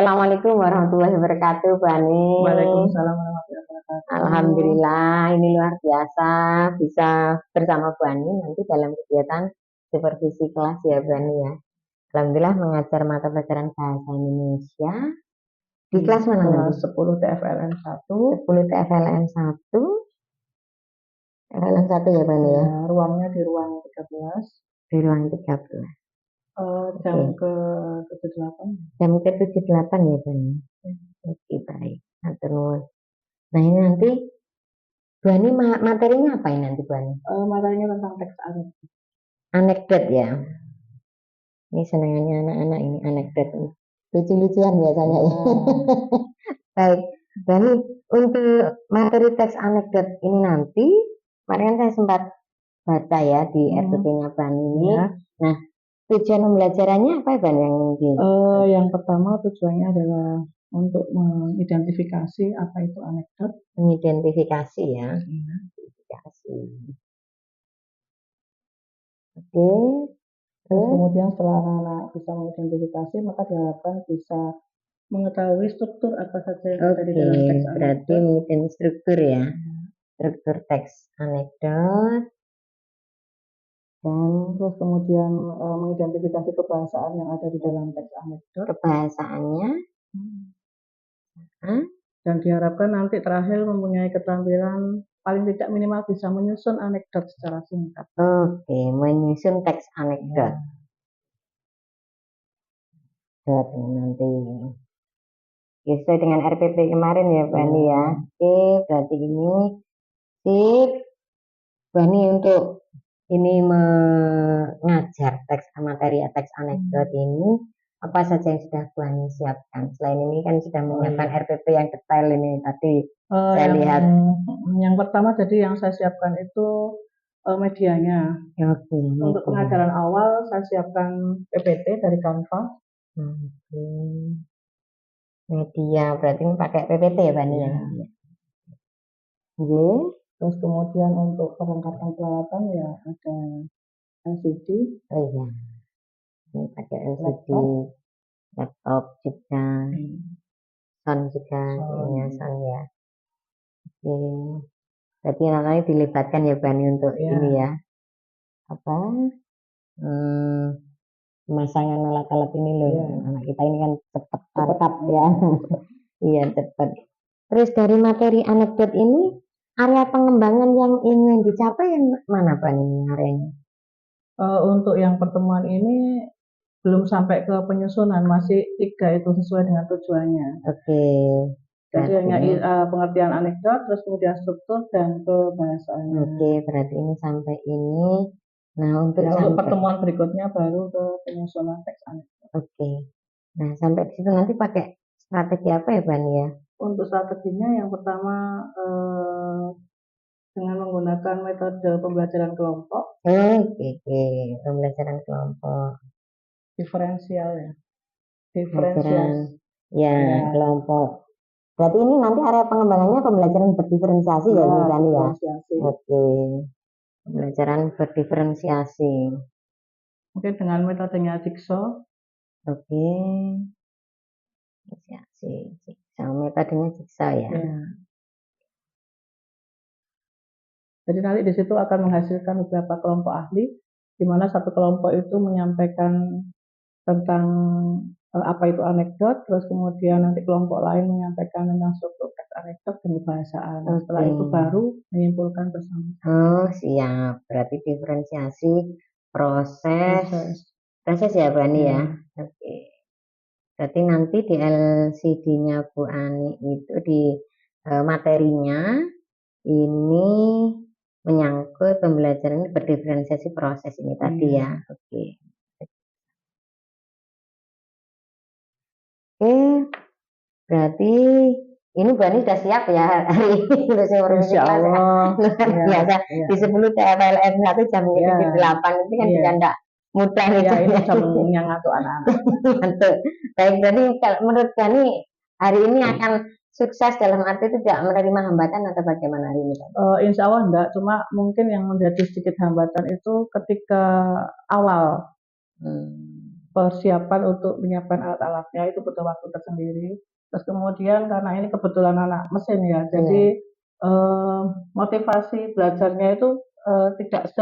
Assalamualaikum warahmatullahi wabarakatuh, Bani. Waalaikumsalam warahmatullahi wabarakatuh. Alhamdulillah, ini luar biasa bisa bersama Bani nanti dalam kegiatan supervisi kelas ya, Bani ya. Alhamdulillah mengajar mata pelajaran bahasa Indonesia di kelas mana nanti? Kelas 10 TFLN 1. 10 TFLN 1. TFLN 1 ya, Bani ya. Ruangnya di ruang 13. Di ruang 13. Jam ke 78. Jam ke 78 ya, Bani. Oke, baik. Nah, ini nanti Bani materinya apa ini nanti, Bani? Materinya tentang teks Anekdot ya. Ini senangannya anak-anak ini anekdot. Lucu-lucuan biasanya ya. Baik. Bani, untuk materi teks anekdot ini nanti, kemarin kan saya sempat baca ya di RPP-nya Bani ini. Ya. Nah, tujuan pembelajarannya apa ya, Bani? Yang pertama tujuannya adalah untuk mengidentifikasi apa itu anekdot. Mengidentifikasi ya. Identifikasi. Oke. Terus kemudian setelah anak-anak bisa mengidentifikasi, maka diharapkan bisa mengetahui struktur apa saja yang ada di dalam teks anekdot. Berarti mungkin struktur ya. Struktur teks anekdot. Dan terus kemudian mengidentifikasi kebahasaan yang ada di dalam teks anekdot. Kebahasaannya. Dan diharapkan nanti terakhir mempunyai keterampilan paling tidak minimal bisa menyusun anekdot secara singkat. Oke, menyusun teks anekdot. Nanti sesuai dengan RPP kemarin ya, Bani ya. Oke, berarti ini sip. Bani untuk ini mengajar materi teks anekdot ini apa saja yang sudah Bani siapkan? Selain ini kan sudah menyiapkan RPP yang detail ini tadi. Saya lihat. Yang pertama jadi yang saya siapkan itu medianya. Untuk pengajaran awal saya siapkan PPT dari Canva. Media, berarti ini pakai PPT ya, Bani ya? Terus kemudian untuk perlengkapan peralatan ya ada LCD. Oh iya, ini pakai LCD, laptop juga, sound juga, sound ya. Oke, berarti anak-anak dilibatkan ya, Bani untuk ini ya. Apa? Pemasangan alat-alat ini loh, anak kita ini kan cepat tangkap ya. Iya, cepat. Terus dari materi anekdot ini, area pengembangan yang ingin dicapai yang mana, Bani, areanya? Untuk yang pertemuan ini belum sampai ke penyusunan, masih 3 itu sesuai dengan tujuannya. Oke. Jadi hanya pengertian anekdot, terus kemudian struktur dan kebahasaannya. Oke, berarti ini sampai ini. Nah, untuk pertemuan berikutnya baru ke penyusunan teks anekdot. Oke. Nah, sampai di situ nanti pakai strategi apa ya, Bani ya? Untuk strateginya yang pertama dengan menggunakan metode pembelajaran kelompok. Oke. Pembelajaran kelompok. Diferensial ya. Kelompok. Berarti ini nanti area pengembangannya pembelajaran berdiferensiasi ya, Bani ya? Oke. Pembelajaran berdiferensiasi. Mungkin dengan metodenya Jigsaw. Oke. Metodenya Jigsaw ya. Jadi nanti di situ akan menghasilkan beberapa kelompok ahli, di mana satu kelompok itu menyampaikan tentang apa itu anekdot, terus kemudian nanti kelompok lain menyampaikan tentang struktur teks anekdot dan kebahasaan. Setelah itu baru menyimpulkan bersama. Oh, siap. Berarti diferensiasi proses ya, Bani ya. Oke. Berarti nanti di LCD-nya Bu Ani itu di materinya ini menyangkut pembelajaran berdiferensiasi proses ini tadi ya. Oke. Berarti ini Bu Ani sudah siap ya hari ini untuk supervisi kelas ya. Biasa di 10 TFLN 1 jam 8 itu kan juga enggak mudah itu. Ini jam yang ngantuk anak-anak. Ngantuk. Baik, jadi kalau menurut Bani hari ini akan sukses dalam arti itu tidak menerima hambatan atau bagaimana hari ini? Insya Allah enggak, cuma mungkin yang menjadi sedikit hambatan itu ketika awal. persiapan untuk menyiapkan alat-alatnya itu butuh waktu tersendiri. Terus kemudian karena ini kebetulan anak mesin ya, jadi motivasi belajarnya itu tidak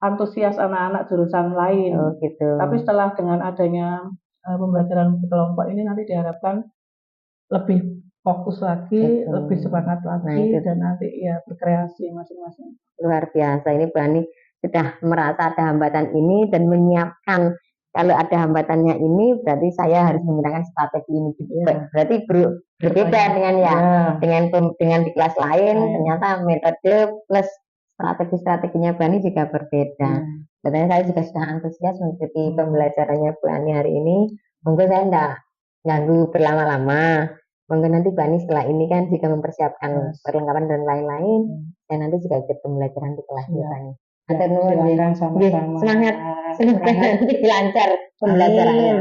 antusias anak-anak jurusan lain. Oh gitu. Tapi setelah dengan adanya pembelajaran kelompok ini nanti diharapkan lebih fokus lagi, Betul. lebih semangat Nah, lagi, itu dan nanti ya berkreasi masing-masing. luar biasa. Ini Bu Ani sudah merasa ada hambatan ini dan menyiapkan kalau ada hambatannya ini berarti saya harus menggunakan strategi ini. Berarti berbeda dengan dengan di kelas lain. Ternyata metode plus strategi-strateginya Bu Ani juga berbeda. Katanya saya juga sudah antusias mengikuti pembelajarannya Bu Ani hari ini. Monggo saya enggak ganggu berlama-lama. Monggo nanti Bu Ani setelah ini kan juga mempersiapkan perlengkapan dan lain-lain. Dan nanti juga ikut pembelajaran di kelas kita nih. Silakan sama-sama. Semangat nanti lancar pembelajarannya.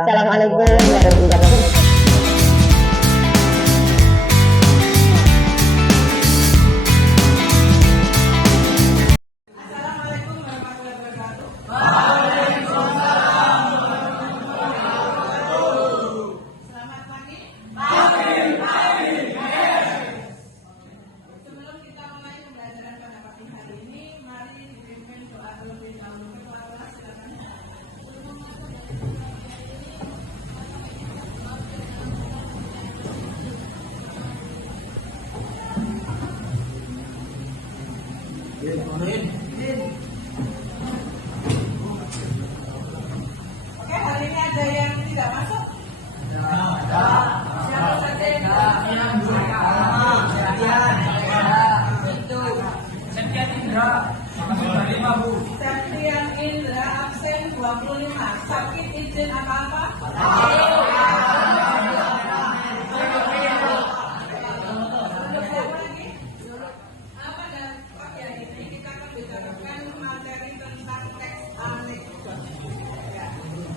Assalamualaikum warahmatullahi wabarakatuh. Oke, hari ini ada yang tidak masuk? Siapa saja yang Septian Indra absen 25. Sakit izin apa-apa?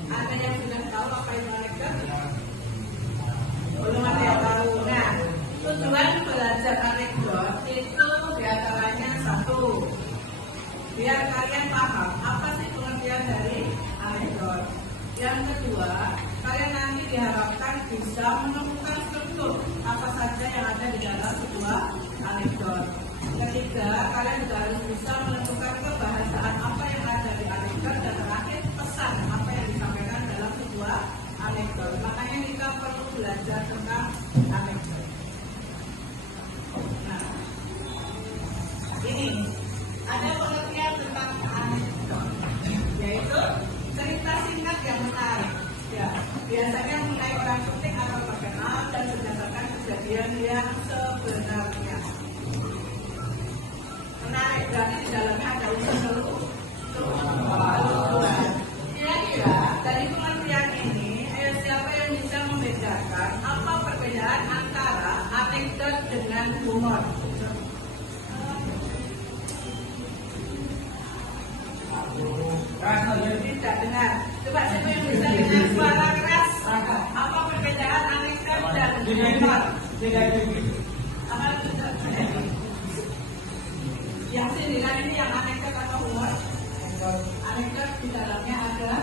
Ada yang sudah tahu apa itu anekdot? Belum ada yang tahu. Nah, tujuan belajar anekdot itu diantaranya satu, biar kalian paham apa sih pengertian dari anekdot. Yang kedua, kalian nanti diharapkan bisa menemukan struktur apa saja yang ada di dalam sebuah anekdot. Ketiga, kalian juga harus bisa menentukan kebahasaan apa yang ada di anekdot, dan terakhir pesan apa yang disampaikan dalam sebuah anekdot. Makanya kita perlu belajar tentang anekdot. Nah, ini ada pengertian tentang anekdot, yaitu cerita singkat yang menarik. Ya, biasanya mengenai orang penting atau terkenal dan berdasarkan kejadian yang sebenarnya. Menarik berarti di dalamnya ada unsur kelucuan. Kira-kira dari pengertian ini, siapa yang bisa membedakan apa perbedaan antara anekdot dengan humor? Tidak dengar. Coba siapa yang bisa dengan suara keras? Apa perbedaan anekdot dan humor? Apa itu? Yang sindiran ini yang anekdot atau humor? Anekdot di dalamnya ada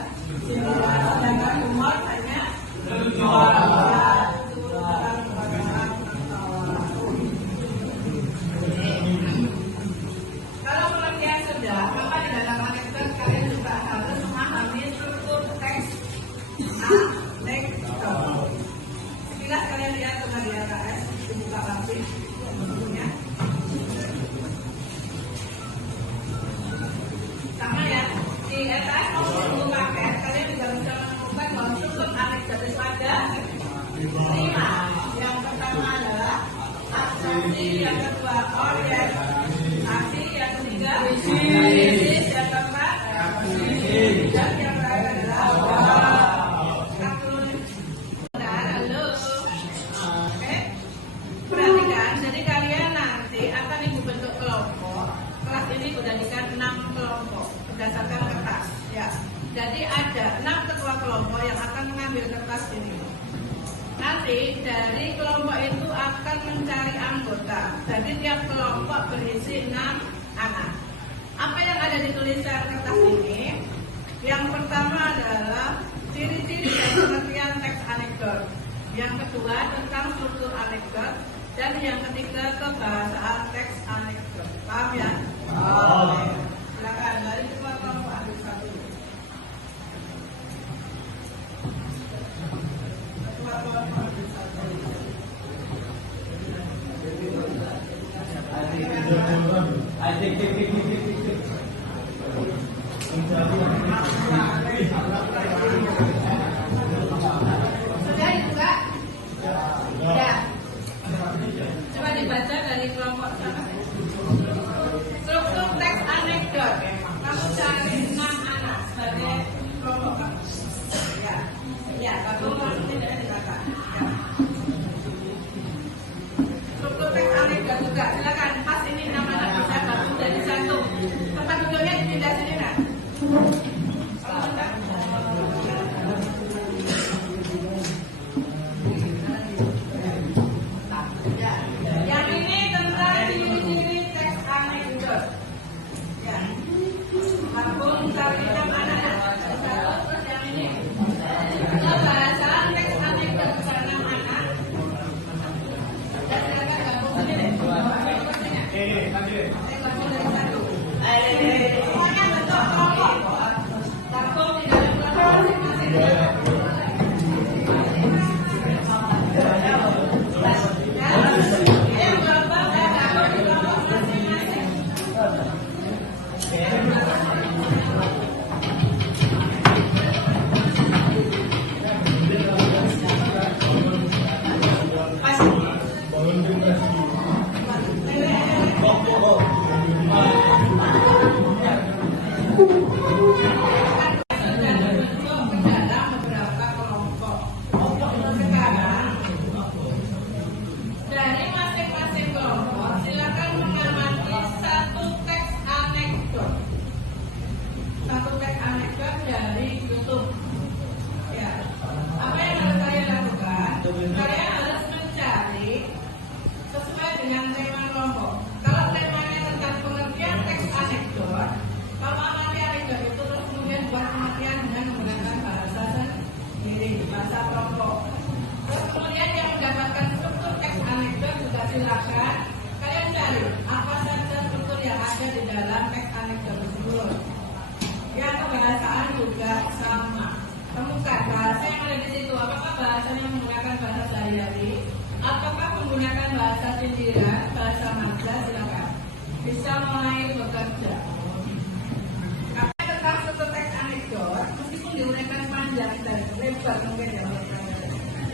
sindiran, sedangkan humor hanya kalau pengertian sudah, maka di dalam anekdot kalian juga harus memahami struktur teks anekdot. Sekilas kalian lihat dengan di AKS, dibuka lagi bukunya. Sama ya, di AKS maupun buku paket, kalian juga bisa menemukan bahwa struktur anekdot itu ada 5. Yang pertama adalah abstraksi, yang kedua orientasi, yang ketiga analisis, yang keempat dan yang terakhir adalah akronim. Halo, oke, perhatikan. Jadi kalian nanti akan ibu bentuk kelompok. Kelas ini berdasarkan 6 kelompok berdasarkan kertas. Ya, jadi ada 6 ketua kelompok yang akan mengambil kertas ini. Nanti dari kelompok itu akan mencari anggota. Jadi tiap kelompok berisi 6 anak. Apa yang ada di tulisan kertas ini Yang pertama adalah ciri-ciri dan pengertian teks anekdot. Yang kedua tentang struktur anekdot. Dan yang ketiga kebahasaan teks anekdot. Paham ya? Silakan dari ketua kelompok ahli 1. Ketua kelompok ahli 1. Sudah juga? Ya. Coba dibaca dari kelompok sana. Struktur teks anekdot. Kamu cari 6 anak sebagai kelompok kamu. Ya, ya. Kamu tidak dibaca. Ya. Struktur teks anekdot juga. Silakan. Pas ini nama-nama bisa gabung jadi satu. Tempat duduknya dipindah sini nak. Yang ini tentang ciri-ciri teks anekdot. Ya. Kampung cari 6 anak. Terus yang ini. Kebahasaan teks anekdot untuk 6 anak. Ya, silakan gabung sini deh. Gabung dari satu. Semuanya bentuk kelompok. Gabung di dalam kelompok masing-masing. Dari masing-masing kelompok, silakan mengamati satu teks anekdot. Satu teks anekdot dari YouTube. Ya. Apa yang harus saya lakukan? Saya harus mencari sesuai dengan tema kelompok. Kalau temanya tentang pengertian teks anekdot, kalau amati anekdot itu terus kemudian buat pengertian dengan menggunakan bahasa sendiri, bahasa kelompok. Terus kemudian yang mendapatkan struktur teks anekdot juga silakan kalian cari apa saja struktur yang ada di dalam teks anekdot tersebut. Yang kebahasaan juga sama. Temukan bahasa yang ada di situ. Apakah bahasanya menggunakan bahasa sehari-hari? Apakah menggunakan bahasa sindiran, bahasa marga? Silakan. Bisa mulai bekerja. Karena tentang struktur teks anekdot, meskipun diuraikan panjang dan lebar mungkin ya.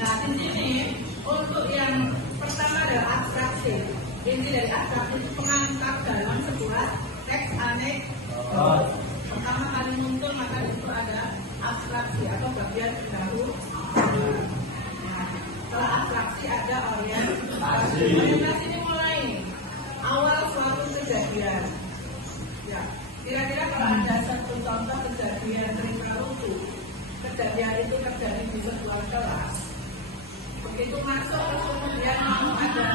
Nah, di sini untuk yang pertama adalah abstraksi. Inti dari abstraksi itu mengangkat dalam sebuah teks anekdot. Pertama kali muncul maka itu ada abstraksi atau bagian pendahulu. Nah, setelah abstraksi ada orientasi. Orientasi ini mulai awal suatu kejadian. Ya, kira-kira kalau ada satu contoh kejadian cerita lucu, kejadian itu terjadi di sebuah kelas. Begitu masuk terus kemudian mau ada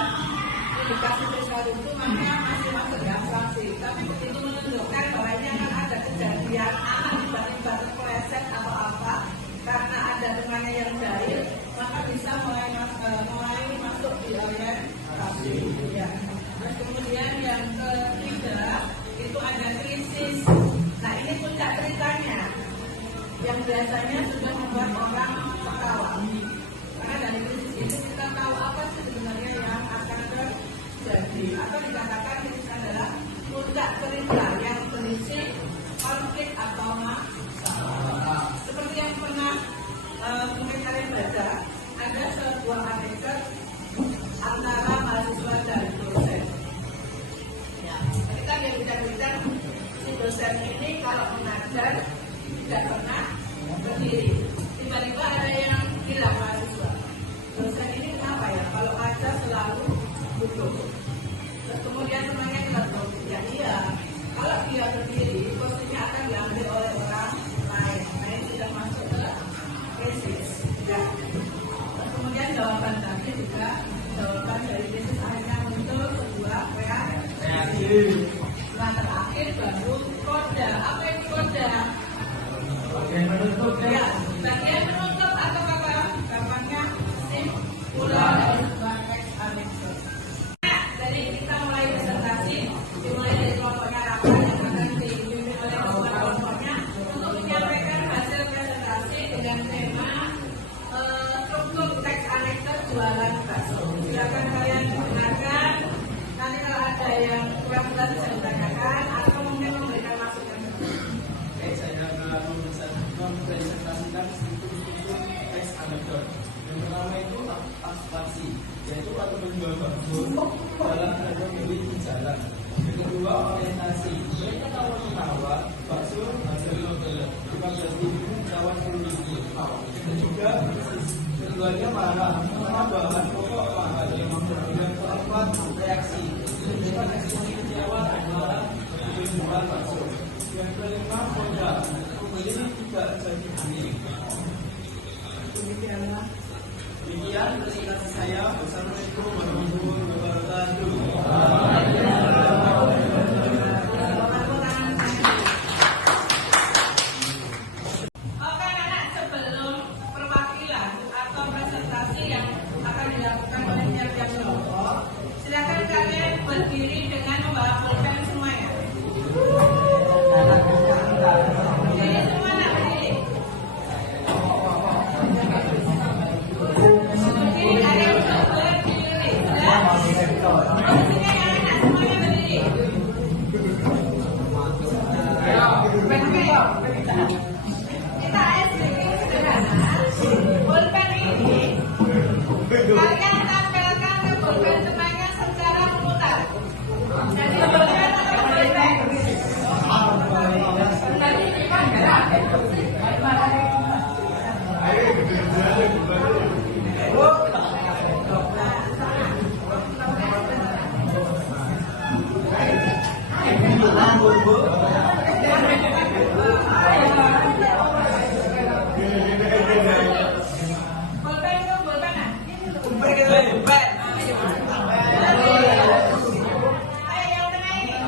indikasi cerita lucu, makanya masih masuk di abstraksi. Tapi begitu menunjukkan bahwa ini akan ada kejadian anak tiba-tiba terpeleset atau apa karena ada temannya yang jahil, maka bisa mulai masuk di orientasi. Ya. Terus kemudian yang ketiga itu ada krisis. Nah, ini puncak ceritanya yang biasanya sudah membuat orang ketawa. Karena dari krisis ini kita tahu apa sih sebenarnya yang akan terjadi. Atau dikatakan krisis adalah puncak cerita yang berisi konflik atau masalah. Seperti yang pernah mungkin kalian baca, ada sebuah anekdot antara mahasiswa dan dosen. Ya, ketika dia bicara-bicara, si dosen ini kalau mengajar tidak pernah berdiri. Tiba-tiba ada yang bilang mahasiswa, dosen ini kenapa ya? Kalau ajar selalu duduk. Terus kemudian temannya bilang, ya iya, kalau dia berdiri, posisinya akan diambil oleh orang lain. Nah, ini sudah masuk ke krisis. Ya. Terus kemudian jawaban tadi juga jawaban dari krisis akhirnya muncul sebuah reaksi. Nah, terakhir baru koda. Apa itu koda? ada yang kurang jelas bisa ditanyakan atau mungkin memberikan masukan. Oke, saya akan mempresentasikan struktur teks anekdot. Yang pertama itu abstraksi, yaitu atau menjual bakso dalam rangka beli di jalan. Yang kedua orientasi, mereka tawa-tawa bakso hasil model 15.000 cawan 10.000. Yang ketiga bisnis, keduanya marah, bahan pokok mahal. Yang keempat reaksi, keempat ekspresi kecewa marah menjual bakso. Yang kelima modal, pembeli tidak jadi beli. Demikian presentasi saya. Wassalamualaikum warahmatullahi wabarakatuh. Oke anak, sebelum perwakilan atau presentasi yang akan dilakukan oleh tiap-tiap kelompok, silakan kalian berdiri dengan membawa pulpen semuanya. Jadi semua nak berdiri. Berdiri, ada yang berdiri. Sini anak semuanya berdiri. Kita sedikit sederhana. Pulpen ini kalian tampilkan ke pulpen semuanya secara memutar. Jadi pulpen atau pulpen? Pulpen itu pulpenan. Ayo yang tengah ini.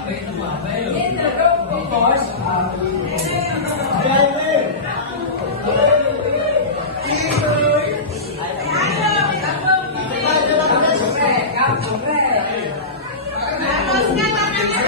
Harusnya tangannya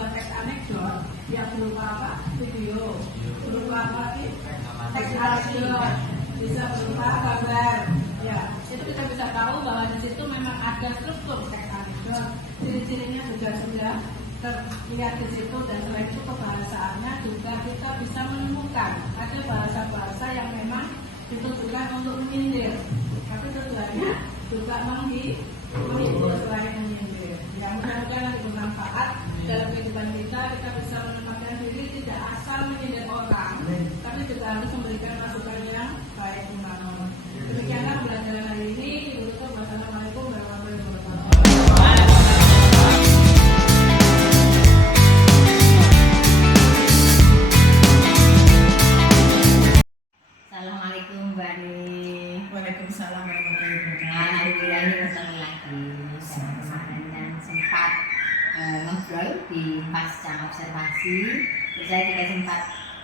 berupa teks anekdot yang berupa apa? Video, berupa apa lagi? Teks anekdot, bisa berupa gambar. Ya, itu kita bisa tahu bahwa di situ memang ada struktur teks anekdot. Ciri-cirinya juga sudah terlihat di situ, dan selain itu kebahasaannya juga kita bisa menemukan ada bahasa-bahasa yang memang ditujukan untuk menyindir, tapi tujuannya juga menghibur selain menyindir. Yang mudah-mudahan nanti bermanfaat dalam kehidupan kita. Kita bisa menempatkan diri tidak asal menyindir orang, tapi juga harus memberikan masukan yang baik membangun. Demikianlah pembelajaran hari ini. Wassalamualaikum warahmatullahi wabarakatuh. Assalamualaikum Mbak Ni. Waalaikumsalam warahmatullahi wabarakatuh. Alhamdulillah ini ketemu lagi sama kemarin dan sempat ngobrol di pasca observasi. Terus saya juga sempat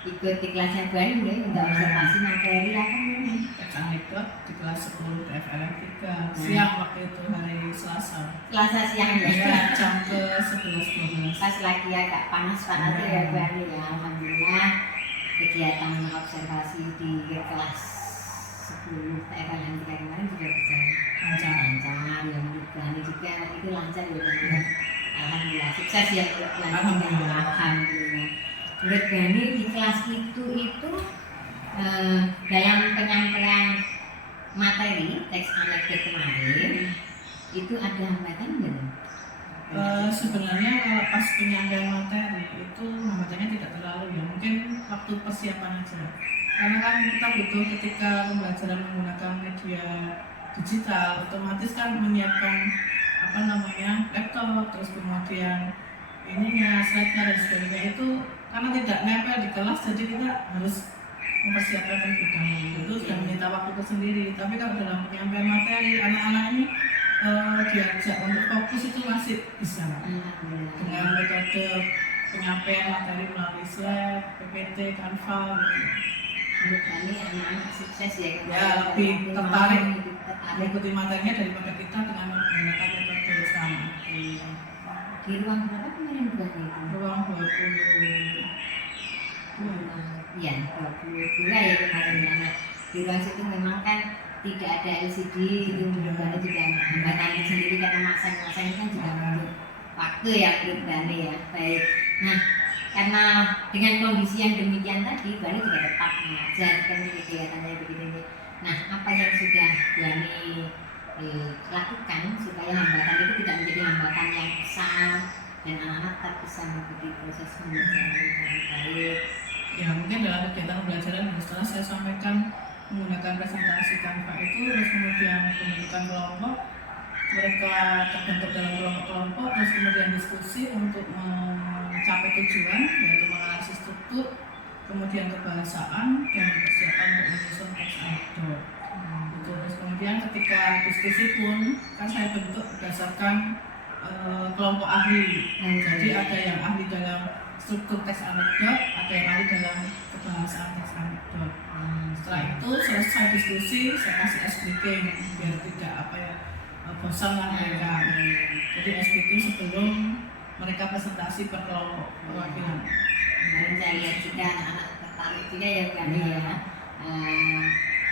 ikut di kelasnya Bu Ani ya, untuk observasi materi apa namanya? Teks anekdot di kelas 10 TFLM 3 siang waktu itu hari Selasa. Selasa siang ya. Ya, jam ke 11-12. Pas lagi agak panas-panas ya Bu Ani ya. Alhamdulillah kegiatan observasi di kelas 10 TFLM 3 kemarin juga berjalan lancar ya. Menurut Bu Ani juga itu lancar ya Bu Ani. Alhamdulillah sukses ya Bu Ani. Alhamdulillah. Menurut Bu Ani di kelas itu dalam penyampaian materi teks anekdot kemarin itu ada hambatan nggak? Sebenarnya kalau pas penyampaian materi itu hambatannya tidak terlalu ya, mungkin waktu persiapan aja. Karena kan kita butuh ketika pembelajaran menggunakan media digital, otomatis kan menyiapkan laptop, terus kemudian slide-nya dan sebagainya itu karena tidak nempel di kelas, jadi kita harus mempersiapkan terlebih dahulu. Itu sudah menyita waktu tersendiri. Tapi kalau dalam penyampaian materi, anak-anak ini diajak untuk fokus itu masih bisa dengan metode penyampaian materi melalui slide, PPT, Canva gitu. Menurut kami anak-anak sukses ya. Ya, lebih tertarik mengikuti materinya daripada kita dengan menggunakan metode sama. Di ruang berapa kemarin buatnya itu? Ruang 20. Iya, 22 ya kemarin ya. Nah, di ruang situ memang kan tidak ada LCD, itu menurut juga hambatannya sendiri karena masa-masa ini kan juga butuh waktu ya menurut Bani ya. Baik. Nah, karena dengan kondisi yang demikian tadi, Bani juga tetap mengajar kan kegiatannya begini. Nah, apa yang sudah Bani lakukan supaya hambatan itu tidak menjadi hambatan yang besar dan anak-anak tetap bisa mengikuti proses pembelajaran dengan baik? Ya, mungkin dalam kegiatan pembelajaran yang setelah saya sampaikan menggunakan presentasi Canva itu, terus kemudian pembentukan kelompok, mereka terbentuk dalam kelompok-kelompok, terus kemudian diskusi untuk mencapai tujuan, yaitu menganalisis struktur, kemudian kebahasaan, dan persiapan untuk menyusun teks anekdot. Terus kemudian ketika diskusi pun kan saya bentuk berdasarkan kelompok ahli. Jadi ada yang ahli dalam struktur teks anekdot, ada yang ahli dalam kebahasaan teks anekdot. Setelah itu selesai diskusi, saya kasih ice breaking biar tidak bosan lah mereka. Jadi ice breaking sebelum mereka presentasi per kelompok perwakilan. Kemarin saya lihat juga anak-anak tertarik juga ya Bani ya.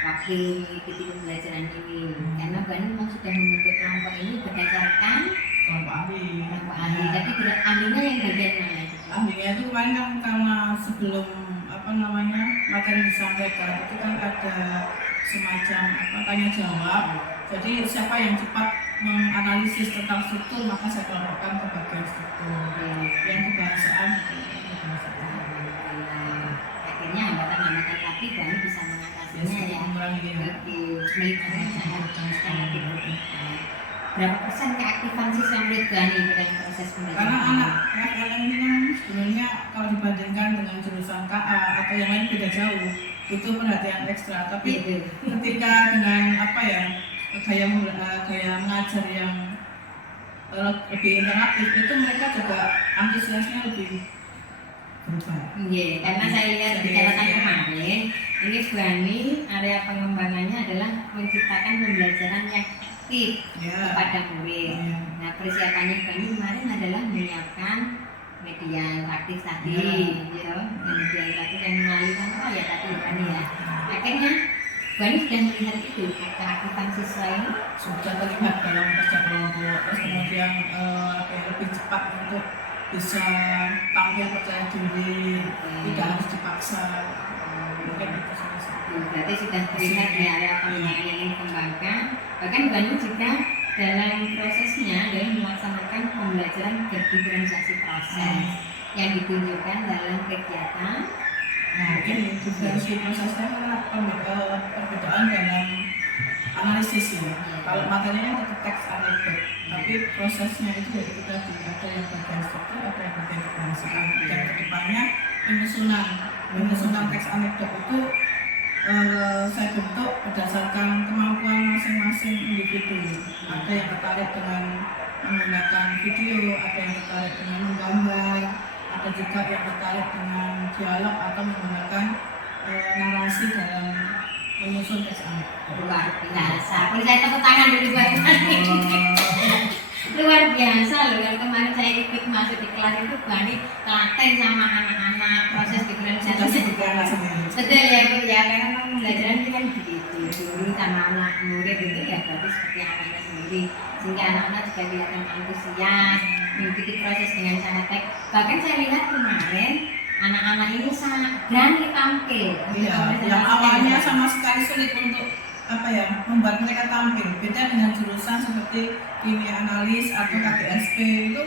Waktu mengikuti pembelajaran ini, karena Bani memang sudah membentuk kelompok ini berdasarkan Kelompok ahli. Tapi ahlinya yang bagian mana? Ahlinya itu kemarin kan karena sebelum materi disampaikan itu kan ada semacam tanya jawab. Jadi siapa yang cepat menganalisis tentang struktur maka saya kelompokkan ke bagian struktur. Yang kebahasaan akhirnya hambatan-hambatan tadi Bani bisa mengatasinya ya. Berapa persen keaktifan siswa murid Bani dalam proses pembelajaran? Karena anak FLM ini kan sebenarnya kalau dibandingkan dengan jurusan KA atau yang lain beda jauh, itu perhatian ekstra. Tapi ketika dengan gaya mengajar yang lebih interaktif, itu mereka juga antusiasnya lebih berubah. Iya, karena saya lihat di catatan kemarin, ini Bani area pengembangannya adalah menciptakan pembelajaran yang aktif kepada murid. Nah, persiapannya Bani kemarin adalah menyiapkan media interaktif tadi, ya, media interaktif yang melalui apa ya tadi kan ya. Akhirnya Bani sudah melihat itu keaktifan siswa ini sudah terlihat dalam kerja kelompok, terus kemudian lebih cepat untuk bisa tampil percaya diri, tidak harus dipaksa. Mungkin itu salah satu. berarti sudah terlihat di area pengembangan yang ingin dikembangkan. Bahkan Bani juga dalam prosesnya dalam melaksanakan pembelajaran berdiferensiasi proses yang ditunjukkan dalam kegiatan. Nah, ini diferensiasi prosesnya karena perbedaan dalam analisis ya. Kalau materinya tetap teks anekdot, tapi prosesnya itu ya itu tadi ada yang bagian struktur, ada yang bagian kebangsaan. Dan kedepannya penyusunan teks anekdot itu saya bentuk berdasarkan kemampuan masing-masing individu. Ada yang tertarik dengan menggunakan video, ada yang tertarik dengan menggambar, ada juga yang tertarik dengan dialog atau menggunakan narasi dalam menyusun teks anekdot. Luar biasa. Boleh saya tepuk tangan dulu buat Bani. Luar biasa loh. Yang kemarin saya ikut masuk di kelas itu Bani telaten sama anak-anak proses diferensiasi. Betul ya Bu ya, karena pembelajaran itu kan begitu. Guru sama anak murid itu ya berarti seperti anaknya sendiri. Sehingga anak-anak juga kelihatan antusias mengikuti proses dengan sangat baik. Bahkan saya lihat kemarin anak-anak ini sangat berani tampil. Iya, yang awalnya sama sekali sulit untuk membuat mereka tampil. Beda dengan jurusan seperti kimia analis atau KTSP itu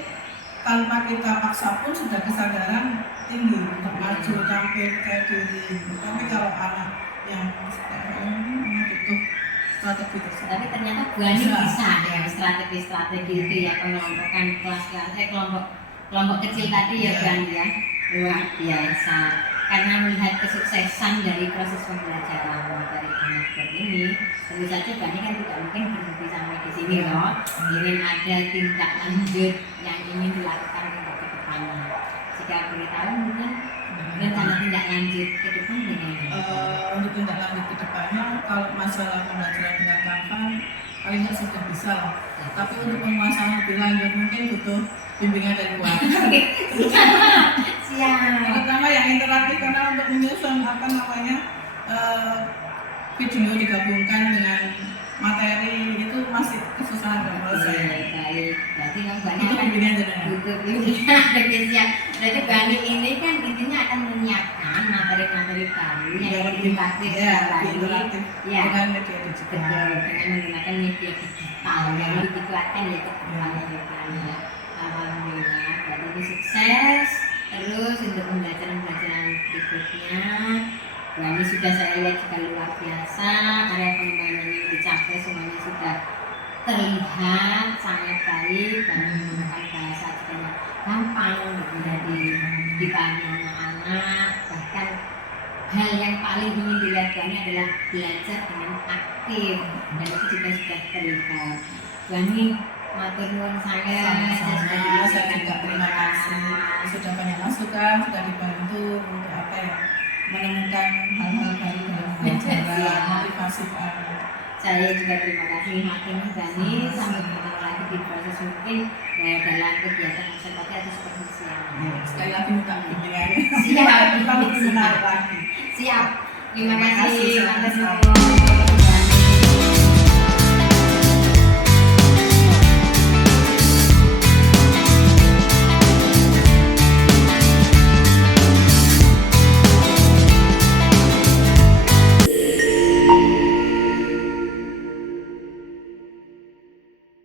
tanpa kita paksa pun sudah kesadaran tinggi untuk maju tampil percaya diri. Tapi kalau anak yang butuh strategi tersebut. Tapi ternyata Bani bisa ya strategi-strategi itu ya, pengelompokan kelas-kelas kelompok kecil tadi ya Bani ya. Luar biasa. Karena melihat kesuksesan dari proses pembelajaran materi anekdot ini, tentu saja Bani kan tidak mungkin berhenti sampai di sini loh. Ingin ada tindak lanjut yang ingin dilakukan untuk ke depannya. Jika boleh tahu mungkin rencana tindak lanjut ke depan bagaimana? Untuk tindak lanjut ke depannya, kalau masalah pembelajaran dengan Kanva paling nggak sudah bisa lah. Tapi untuk penguasaan lebih lanjut mungkin butuh bimbingan dari keluarga. Siap. Terutama yang interaktif karena untuk menyusun video digabungkan dengan materi itu masih kesusahan dan proses. Baik. Berarti Bang Bani Itu akan bimbingan jenengan. butuh bimbingan. Siap. Berarti Bani ini kan intinya akan menyiapkan materi-materi baru yang interaktif interaktif ya. dengan media digital. Betul, dengan menggunakan media digital yang dikeluarkan ya ke depannya ya. Alhamdulillah, berarti ini sukses. Terus untuk pembelajaran berikutnya, Bani sudah saya lihat juga luar biasa. Area pengembangan yang dicapai semuanya sudah terlihat sangat baik dan menggunakan bahasa juga gampang jadi dipahami anak-anak. Bahkan hal yang paling ingin dilihat Bani adalah belajar dengan aktif dan itu juga sudah terlihat. Bani matur nuwun saya Saya juga terima kasih sudah banyak masukan, sudah dibantu untuk menemukan hal-hal baru dalam belajar, motivasi baru. Saya juga terima kasih makin Bani, sampai ketemu lagi di proses mungkin dalam kegiatan observasi atau supervisial. Sekali lagi minta bimbingannya. Siap. Lebih menarik lagi. Siap. Terima Terima kasih, kasih. sama-sama. Matur nuwun.